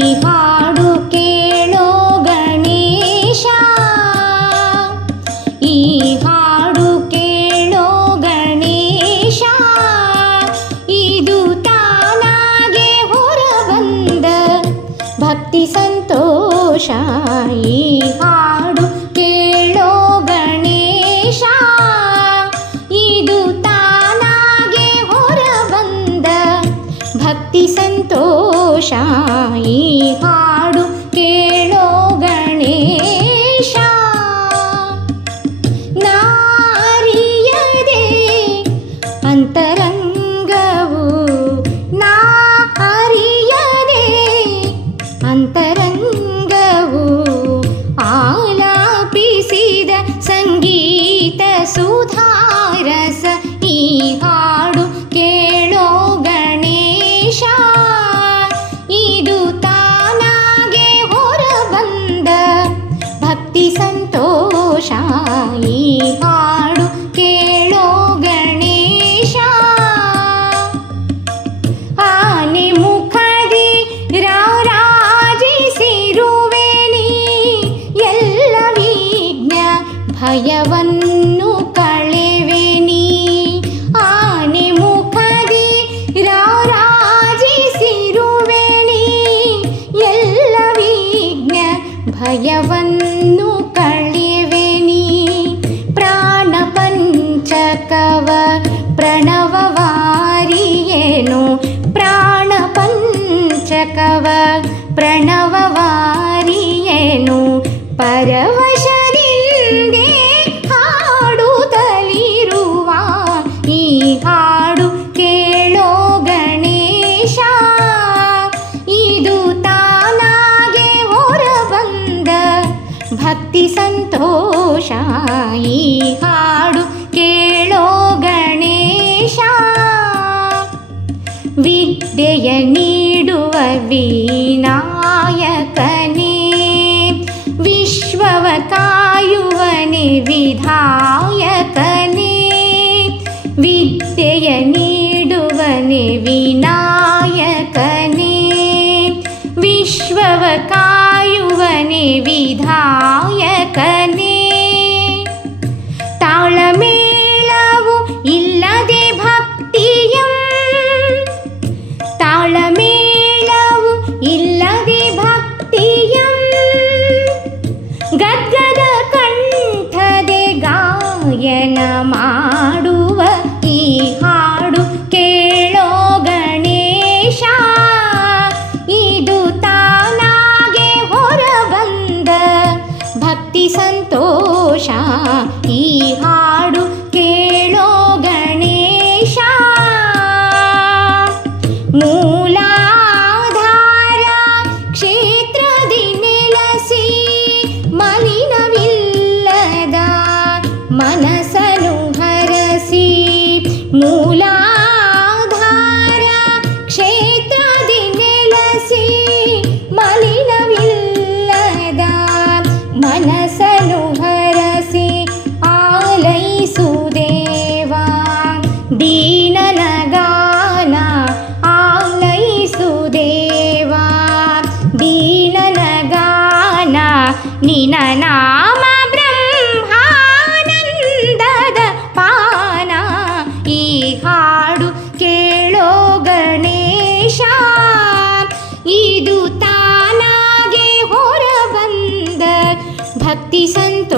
ಹಾಡು ಕೇಳೋ ಗಣೇಶ. ಈ ಹಾಡು ಕೇಳೋ ಗಣೇಶ. ಇದು ತಾನಾಗೆ ಹೊರಬಂದ ಭಕ್ತಿ ಸಂತೋಷ. ಈ ಈ ಹಾಡು ಕೇಳೋ ಗಣೇಶ. ಆನೆ ಮುಖದಿ ರಾರಾಜಿಸಿರುವೆ ನೀ ಎಲ್ಲ ವಿಜ್ಞ ಭಯವನ್ನು ಕಳೆವೆ ನೀ ಆನೆ ಮುಖದಿ ರಾರಾಜಿಸಿರುವೆ ನೀ ಎಲ್ಲ ವಿಜ್ಞ ಭಯವನ್ನು ಪಂಚಕವ ಪ್ರಣವವಾರಿಯೇನು? ಪರವಶದಿಂದೇ ಹಾಡುತ್ತಲಿರುವ ಈ ಹಾಡು ಕೇಳೋ ಗಣೇಶ. ಇದು ತಾನಾಗೆ ಹೊರಬಂದ ಭಕ್ತಿ ಸಂತೋಷ. ಈ ಹಾಡು ಕೇಳೋ ಗಣೇಶ. ವಿದ್ಯೆಯ ನೀಡುವ विनाय कने विश्वयु विद्यय विधाय कने विद्य नीडुवने विनाय कने विश्वकायु ಗದ್ಗದ ಕಂಠದೆ ಗಾಯನ ಮಾಡುವ ಈ ಹಾಡು ಕೇಳೋ ಗಣೇಶ. ಇದು ತಾನಾಗೆ ಹೊರಬಂದ ಭಕ್ತಿ ಸಂತೋಷ. ಈ ಹಾಡು क्तिसन्तोषायि